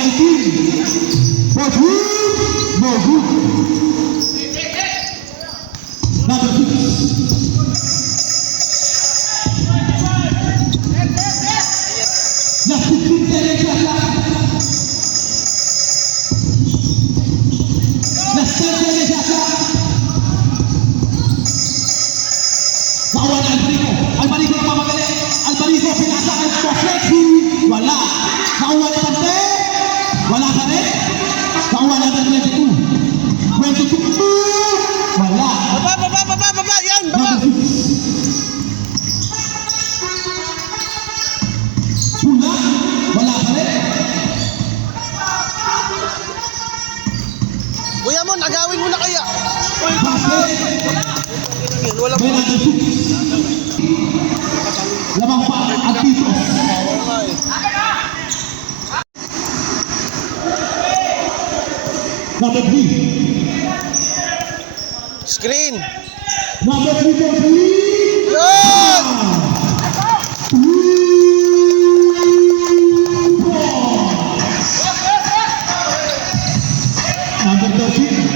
18. For good, no good. Number 6. Last 15 seconds left. Last 10 seconds left. Nakuha na Albarico. Albarico na pamagali. Albarico pinasa kay Poslexi. Wala. Nakuha na Tante. Wala ka rin. Nakuha na 22. 22. Wala. Baba. Yan, baba. Pula. Wala ka rin. Kuya mo, nagawin mo na kaya. Wala May number 6. Lamang pa ang dito. Number 3. Screen. Number 3 for 3. Yan! Number 13.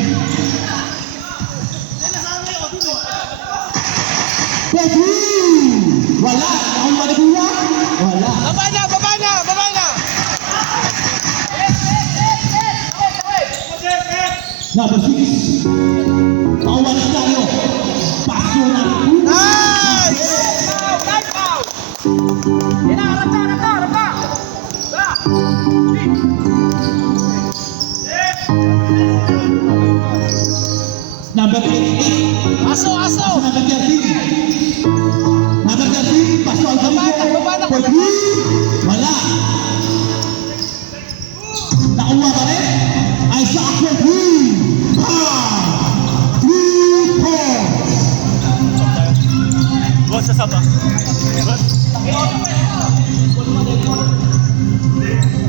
Wala. Ang maliguya. Wala. Baba na. Number 6. Pawalan tayo. Paso na. Nice! Number 8. Aso! Number 13. Number 13. Paso ang Baba na. For 3. Wala. Nakuha ka rin. Isaac for 3. 3 points. Buwan sa saba.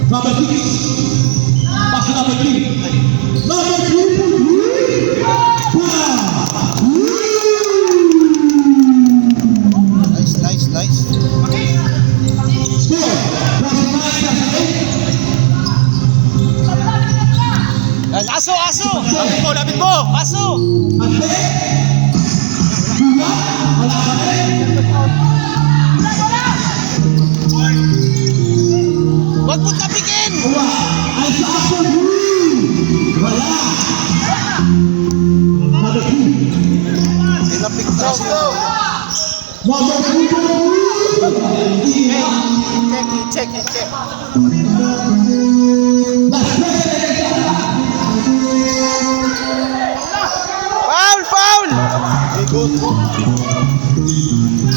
Number 6. Paso number 3. Number 3 for 3. Nice. Score. Yan, aso! Lapit mo! Aso! Ante. Dua. Wala ka rin. Huwag mo tapikin! Wala. Isaac for 3. Wala. Number 2. Tinapik na siya. Number 3 for 3. Check. Last 10 seconds. Foul!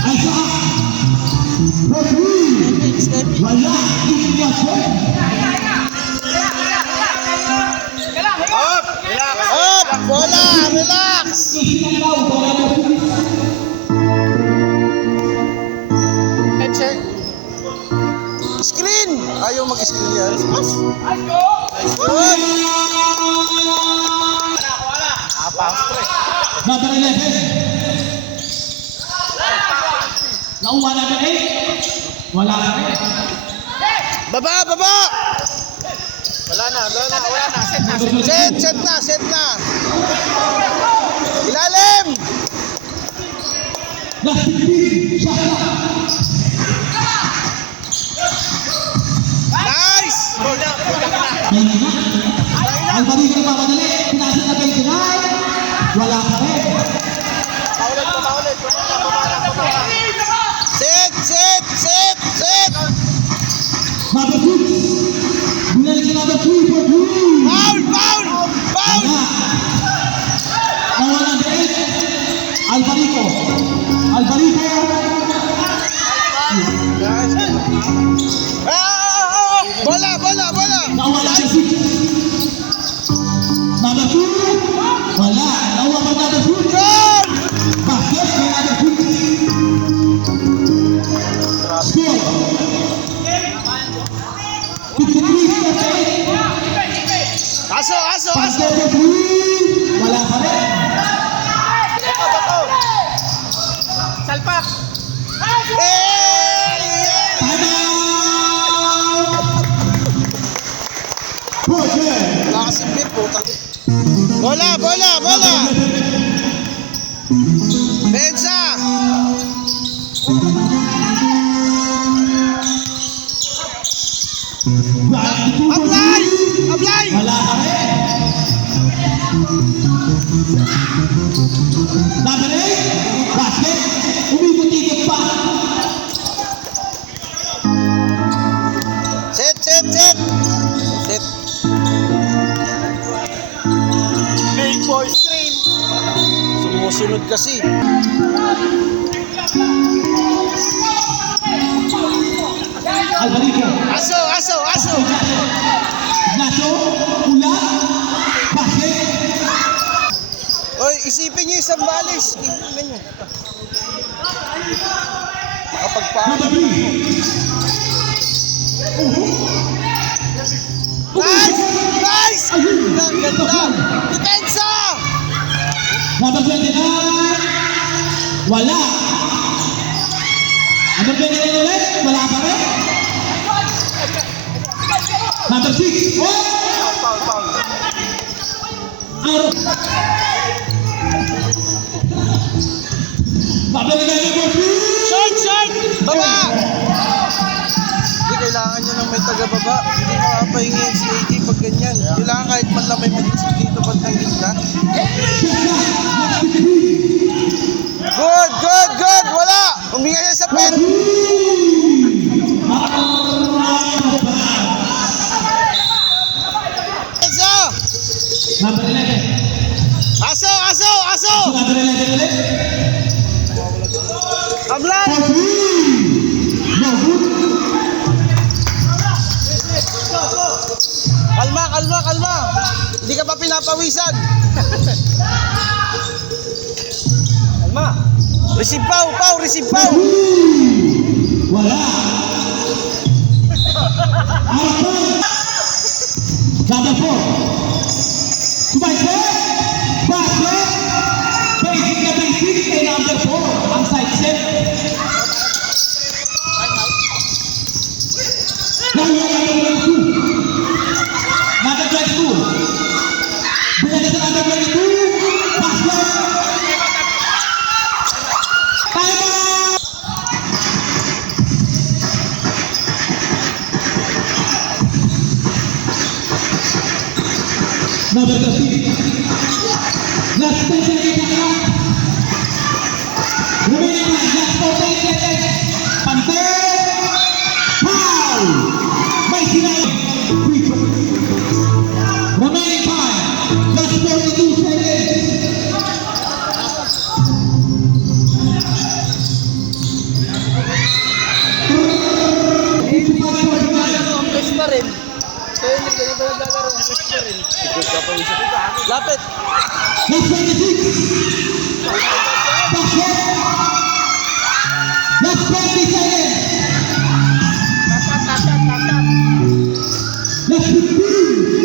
Isaac for 3. Wala. Inyasyon. Up! Bola! Relax! Check. Screen! Ayaw mag-screen yan. Pass. Good! Number 11. Nauwa na 8. Wala ka rin. Baba! Wala na. Set na. Ilalim! Last 15. Shot clock. Nice! Albarico na papadali. Pinasa na 29. Wala ka rin. Paulit. Set! Number 6. Binalik sa number 3 for 3. Foul! Wala. Nawala na 8. Albarico. Bola! Nawala na 6. Number 2. Wala. Nawala pa number 2. Good! Basket kay number 6. Score. 53-48. Aso! Basket for 3. Wala pa rin. Salpak! Time out! Project. Wala kasing beer, puta. Bola, bola, bola! Benza! Ablay! Ablay! Wala ka rin. Number 8, basket. Umikot-ikot pa. Set, set, set! Set. Big boy screen! Sumusunod kasi. Alvarico. Aso, aso, aso! Ignacio. Ula. Basket. Oy, isipin niyo isang balis. Tingnan niyo. Nakapagpaano. Number 3. Nice! Nice! Ang ganda! Depensa! Number 29. Wala. Number 29 ulit. Wala pa rin. Number 6. Oh! Foul, foul. Out. Number 11. Short, short! Baba! Hindi, kailangan nyo ng may taga-baba. Hindi makapahingi yung CAG pag ganyan. Kailangan kahit man lang may mag-isip dito pag ng gitna. Good, good, good! Wala! Umingay yan sa pen! Enzo! Number 11. Aso, aso, aso! Number 11 ulit. Ablan! No good. Kalma, kalma, kalma! Hindi ka pa pinapawisan! Kalma! Receive pow, pow, receive pow! Wala. Out. Number 4. Sumaysay. Basket. Basic na basic kay number 4. Ang side step. Number 22. Binalik sa number 22. Basket. Time out. Number 13. Last 10 seconds na lang. Remaining time, last 14 seconds. Pante! Foul! May sinayang. Free throw. Remaining time, last 42 seconds. Press pa rin. Kaya hindi ka ba naglalaro? Press pa rin. Lapit. Last 26. Basket. Last 20 seconds. Last 15.